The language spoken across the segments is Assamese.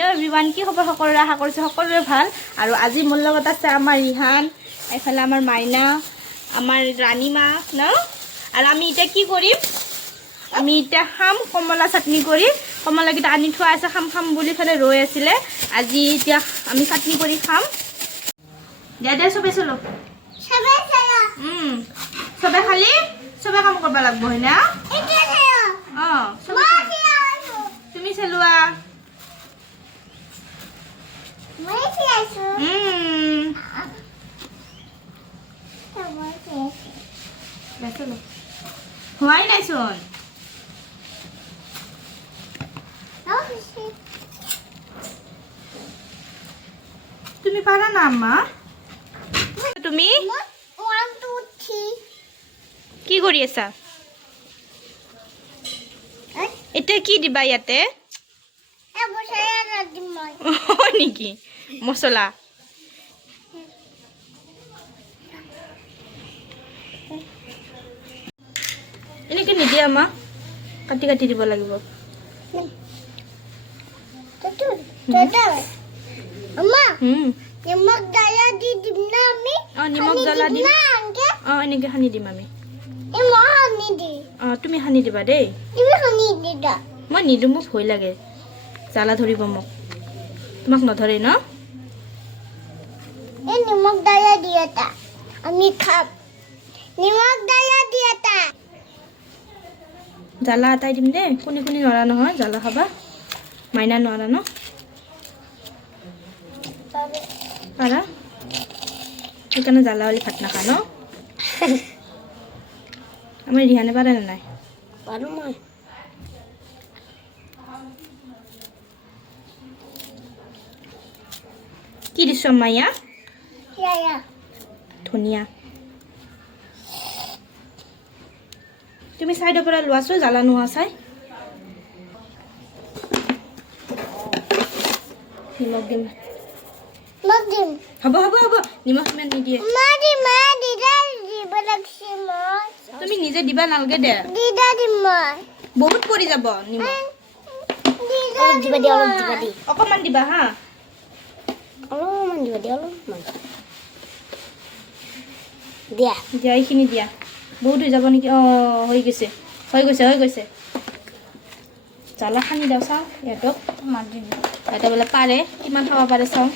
हेलो एवरीवन की खबर सकलोरे आशा কৰিছো সকলোৰে ভাল আৰু আজি মোৰ লগত আছে আমাৰ ৰিহান এফালে আমাৰ মাইনা আমাৰ ৰাণীমা ন আৰু আমি এটা কি কৰিম আমি এটা খাম কমলা চাটনি কৰি কমলা কিটা আনি থোৱা আছে খাম খাম বুলি ফেলে ৰৈ আছিল আজি এতিয়া আমি চাটনি কৰি খাম দে দে সবে চলো সবে চলো সবে খালি সবে কাম কৰিব লাগিব হয়না এটা খাও সবে তুমি চলোৱা মই চাইছো চলো হোৱাই নাই চোন তুমি পাৰা না আম্মা তুমি কি কৰি আছা এটা কি দিবা ইয়াতে নেকি মছলা এনেকে নিদিয়া আম্মা কাটি কাটি দিব লাগিব নিমখ জ্বলা দি দিম না আমি নিমখ জ্বলা দিম এনেকে সানি দিম আমি তুমি সানি দিবা দেই মই নিদো মোক ভয় লাগে জ্বালা ধৰিব মোক তোমাক নধৰে ন নিমখ জ্বলা দিয়া তা আমি খাম নিমখ জ্বলা দিয়া তা জ্বালা আটাই দিম দেই কোনে কোনে নৰা নহয় জ্বালা খাবা মাইনা নৰা ন পাৰা সেইকাৰণে জ্বালা হ'লে ভাত নাখা ন আমাৰ ৰিহানে পাৰে নে নাই পাৰো মই কি দিছ মাইয়া ধনিয়া তুমি চাইডৰ পৰা লোৱাছো জ্বালা নোহোৱা চাই নিমখ দিম হ'ব হ'ব হ'ব নিমখ ইমান নিদিয়ে তুমি নিজে দিবা নালগে দে বহুত পৰি যাব নিমখ অকণমান দিবা হা অলপমান দিবা দিয়া অলপমান দিয়া দিয়া এইখিনি দিয়া বহুত হৈ যাব নেকি হৈ গৈছে হৈ গৈছে হৈ গৈছে জ্বালা সানি দাও চাওঁ ইহঁতক সিহঁতে বোলে পাৰে কিমান খাব পাৰে চাওঁ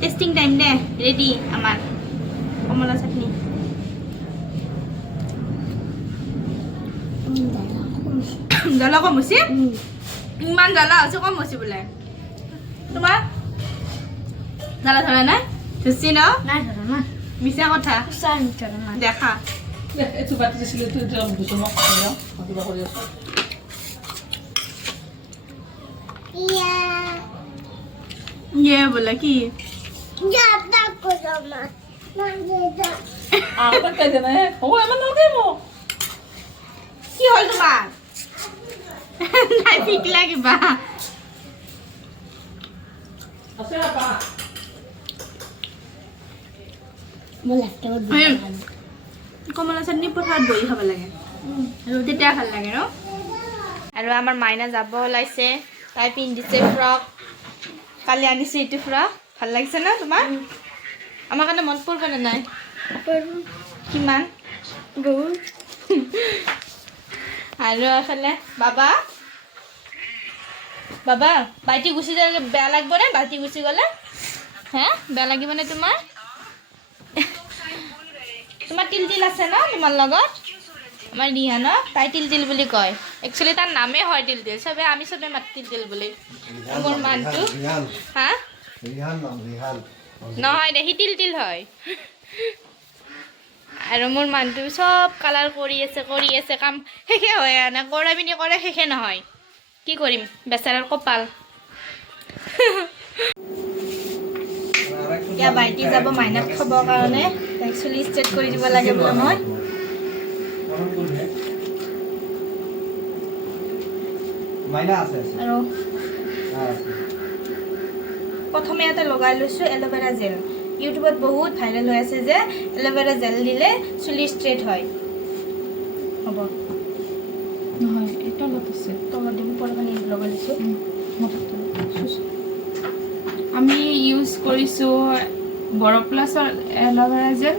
টেষ্টিং টাইম দে ৰেডি আমাৰ কমলা চাটনি জ্বালা কম হৈছে ইমান জ্বালা হৈছে কম হৈছে বোলে তোমাৰ জ্বালা ধৰা নাই ধুচি ন নাই ধৰা নাই মিছা কথা দেখা এইটো বাতি দিছিল এইটো দুচমক কিবা কৰি আছো ইয়ে বোলে কি কি হ'ল তোমাৰ নাই পিকলা কিবা কমলা চাটনি পথাৰত বহি খাব লাগে আৰু তেতিয়া ভাল লাগে ন আৰু আমাৰ মাইনা যাব ওলাইছে তাই পিন্ধিছে ফ্ৰক কালি আনিছে এইটো ফ্ৰক ভাল লাগিছে না তোমাৰ আমাৰ কাৰণে মন পৰিব নে নাই কিমান বহুত আৰু এফালে বাবা বাবা বাইটি গুচি যালে বেয়া লাগিব নে বাইটি গুচি গ'লে হে বেয়া লাগিব নে তোমাৰ তোমাৰ তিল তিল আছে ন তোমাৰ লগত আমাৰ ৰিহানক তাই তিল তিল বুলি কয় একচুৱেলি তাৰ নামে হয় তিল তিল চবে আমি চবে মাত তিল তিল বুলি মোৰ মানটো হা নহয় দে সি তিল তিল হয় আৰু মোৰ মানটো চব কালাৰ কৰি আছে কাম শেষে হয় না কৰা পিনি কৰে শেষে নহয় কি কৰিম বেচাৰাৰ কপাল এতিয়া বাইটি যাব মাইনাক খাবৰ কাৰণে তাইক চুলি ষ্ট্ৰেট কৰি দিব লাগে বোলে মই আৰু প্ৰথমে ইয়াতে লগাই লৈছোঁ এল'ভেৰা জেল ইউটিউবত বহুত ভাইৰেল হৈ আছে যে এল'ভেৰা জেল দিলে চুলি ষ্ট্ৰেট হয় হ'ব নহয় এটা লগত আছে আমি ইউজ কৰিছোঁ বৰপ্লাছৰ এল'ভেৰা জেল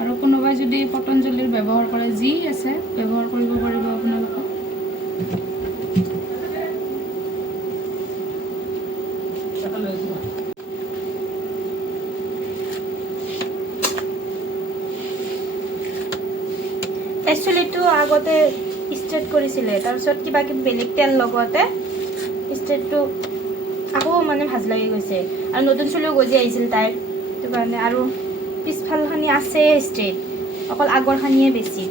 আৰু কোনোবাই যদি পতঞ্জলিৰ ব্যৱহাৰ কৰে যি আছে ব্যৱহাৰ কৰিব পাৰিব আপোনালোকক একচুৱেলিটো আগতে ষ্ট্ৰেট কৰিছিলে তাৰপিছত কিবা কিবি বেলেগ তেল লগতে ষ্ট্ৰেটটো আকৌ মানে ভাজ লাগি গৈছে আৰু নতুন চুলিও গজি আহিছিল তাইৰ সেইটো কাৰণে আৰু পিছফালখানি আছে ষ্ট্ৰেট অকল আগৰখানিয়ে বেছি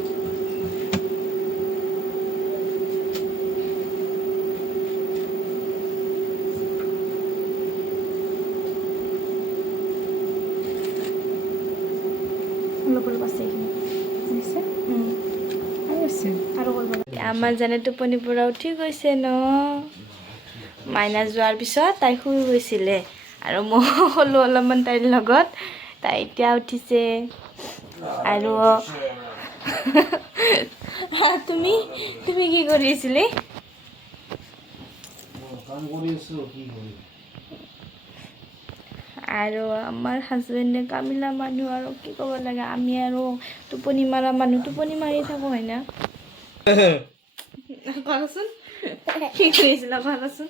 অলপ অলপ আছে আমাৰ জানে টোপনিৰ পৰা উঠি গৈছে ন মাইনা যোৱাৰ পিছত তাই শুই গৈছিলে আৰু মই হ'লো অলপমান তাইৰ লগত তাই এতিয়া উঠিছে আৰু তুমি তুমি কি কৰি আছিলি আৰু আমাৰ হাজবেণ্ডে কামিলা মানুহ আৰু কি ক'ব লাগে আমি আৰু টোপনি মাৰা মানুহ টোপনি মাৰি থাকোঁ হয় না কোৱাচোন কি কৰিছিলা কোৱাচোন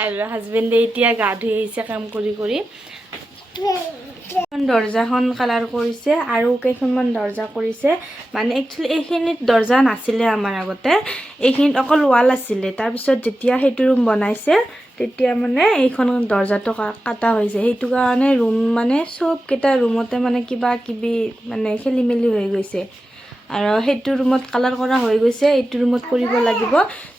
আৰু হাজবেণ্ডে এতিয়া গা ধুই আহিছে কাম কৰি কৰি দৰ্জাখন কালাৰ কৰিছে আৰু কেইখনমান দৰ্জা কৰিছে মানে একচুৱেলি এইখিনিত দৰ্জা নাছিলে আমাৰ আগতে এইখিনিত অকল ৱাল আছিলে তাৰপিছত যেতিয়া সেইটো ৰুম বনাইছে তেতিয়া মানে এইখন দৰ্জাটো কাটা হৈছে সেইটো কাৰণে ৰুম মানে চবকেইটা ৰুমতে মানে কিবা কিবি মানে খেলি মেলি হৈ গৈছে আৰু সেইটো ৰুমত কালাৰ কৰা হৈ গৈছে এইটো ৰুমত কৰিব লাগিব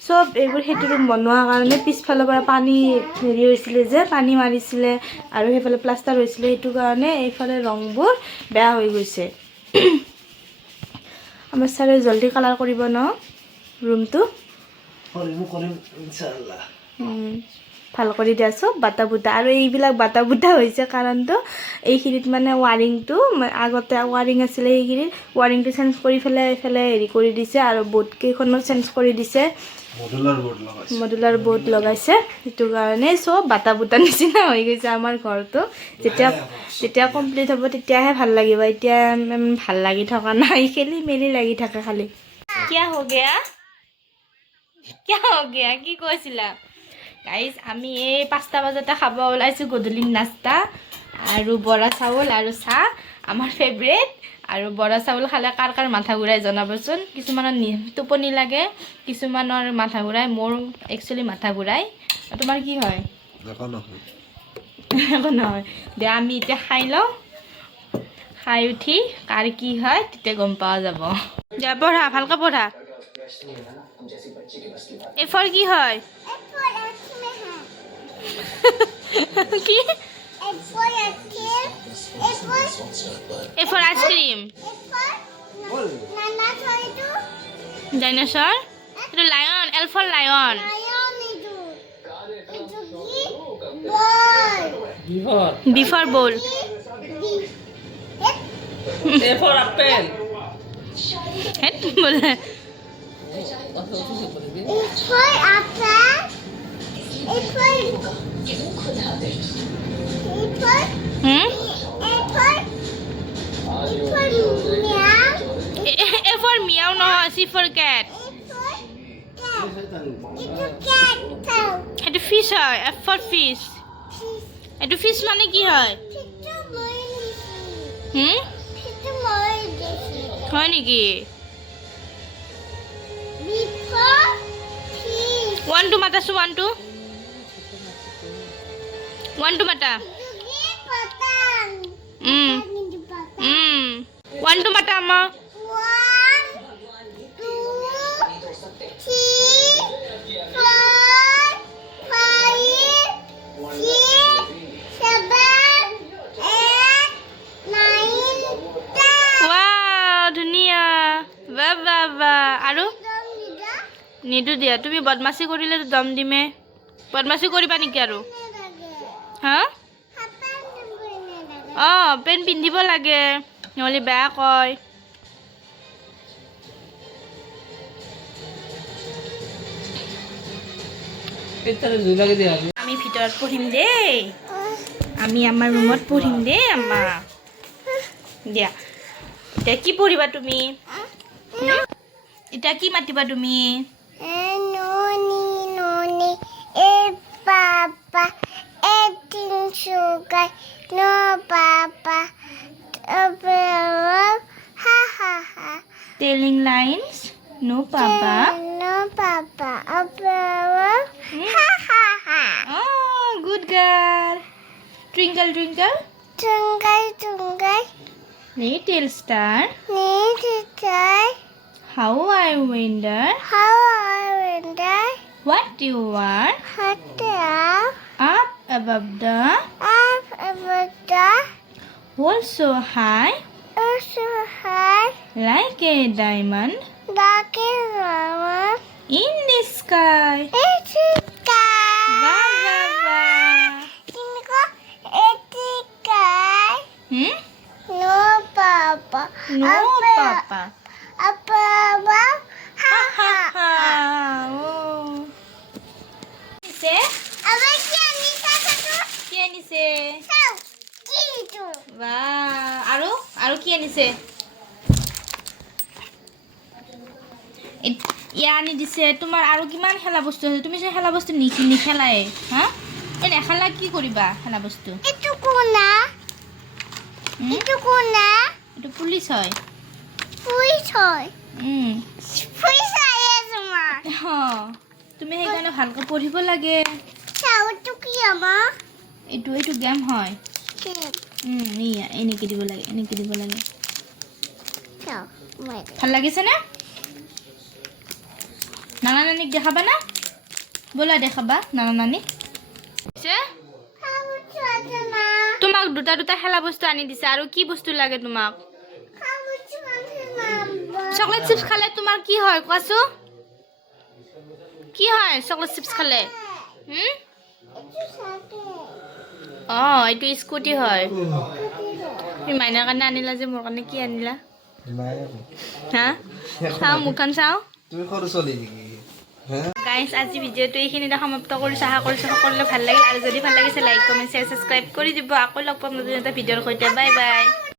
চব এইবোৰ সেইটো ৰুম বনোৱাৰ কাৰণে পিছফালৰ পৰা পানী হেৰি হৈছিলে যে পানী মাৰিছিলে আৰু সেইফালে প্লাষ্টাৰ হৈছিলে সেইটো কাৰণে এইফালে ৰংবোৰ বেয়া হৈ গৈছে আমাৰ ছাৰে জলদি কালাৰ কৰিব ন ৰুমটো ভাল কৰি দিয়া চব বাটা বুটা আৰু এইবিলাক বাটা বুটা হৈছে কাৰণটো এইখিনিত মানে ৱাৰিংটো আগতে ৱাৰিং আছিলে সেইখিনিত ৱাৰিংটো চেঞ্জ কৰি পেলাই এইফালে হেৰি কৰি দিছে আৰু বোৰ্ড কেইখনো চেঞ্জ কৰি দিছে মডুলাৰ বোৰ্ড লগাইছে সেইটো কাৰণে চব বাটা বুটা নিচিনা হৈ গৈছে আমাৰ ঘৰটো যেতিয়া কমপ্লিট হ'ব তেতিয়াহে ভাল লাগিব এতিয়া ভাল লাগি থকা নাই খেলি মেলি লাগি থাকে খালি কিয় হৈ গয়া কি কৈছিলা গাইজ আমি এই 5টা বজাতে খাব ওলাইছোঁ গধূলি নাস্তা আৰু বৰা চাউল আৰু চাহ আমাৰ ফেভৰেট আৰু বৰা চাউল খালে কাৰ কাৰ মাথা ঘূৰাই জনাবচোন কিছুমানৰ টোপনি লাগে কিছুমানৰ মাথা ঘূৰাই মোৰ একচুৱেলি মাথা ঘূৰাই তোমাৰ কি হয় একো নহয় দে আমি এতিয়া খাই লওঁ খাই উঠি কাৰ কি হয় তেতিয়া গম পোৱা যাব দে পঢ়া ভালকৈ পঢ়া এফৰ কি হয় কি এফৰ আইসক্রিম ডাইনোসর এটা lion L for lion B for ball A for apple. হেট বলে A for meow no C for cat এটা fish হয় F for fish এটা fish মানে কি হয় হয় নেকি 1 2 মাতা 1 2 1 2 মাতা 1 2 মাতা আমা 1 2 3 4 5 6 7 8 9 wow ধুনিয়া বাবা আৰু নিদু দিয়া তুমি বদমাছি কৰিলে দম দিমে বদমাছি কৰিবা নেকি আৰু হা পেন পিন্ধিব লাগে নহ'লে বেয়া কয় এটাৰে জুই লাগে দিয়া আমি ভিতৰত পঢ়িম দেই আমি আমাৰ ৰুমত পঢ়িম দেই আম্মা দিয়া এতিয়া কি পঢ়িবা তুমি এতিয়া কি মাতিবা তুমি Noni, noni, papa, eating sugar, no papa, ha ha ha. telling lines no papa No papa, ha ha ha. oh good girl twinkle twinkle Tungay, tungay, little star need to try. how I wonder How I wonder, what you are hot up, up above the about the world so high also high, like a diamond dark mama. in the sky It's a ba guy. ba ba It's a guy. hmm No papa. no papa Papa. Ha ha ha. ha oh se Abang ni satu. কি আনিছে Tahu. Gitu. বা আৰু কি আনিছে ইয়া আনি দিছে তোমাৰ আৰু কিমান খেলা বস্তু আছে তুমি যে খেলা বস্তু নিখেলাই হা এই নেখেলা কি কৰিবা খেলা বস্তু Itu kuna. Itu kuna. এইটো পুলিচ হয় Puisoi. Puisoi semua. তুমি সেইকাৰণে ভালকৈ পঢ়িব লাগে Tahu tu kiama. এইটো গেম হয় ইয়া এনেকৈ দিব লাগে Tahu. ভাল লাগিছে নে নানা নানীক দেখাবা না ব'লা দেখাবা নানা নানীক Kamu cuaca na. তোমাক দুটা খেলা বস্তু আনি দিছে আৰু কি বস্তু লাগে তোমাক Kamu cuaca na. Chocolate chips খালে তোমাৰ কি হয় কোৱাচোন কি হয় চকলেট চিপছ খালে Itu satu. এইটো স্কুটি হয় তুমি মাইনাৰ কাৰণে আনিলা যে মোৰ কাৰণে কি আনিলা হা চাওঁ মুখখন চাওঁ তুমি সৰু ছোৱালী নেকি গাইজ আজি ভিডিঅ'টো এইখিনিতে সমাপ্ত কৰিছোঁ আশা কৰিছোঁ সকলোৰে ভাল লাগিল আৰু যদি ভাল লাগিছে লাইক কমেণ্ট শ্বেয়াৰ ছাবস্ক্ৰাইব কৰি দিব আকৌ লগ পাম নতুন এটা ভিডিঅ'ৰ সৈতে বাই বাই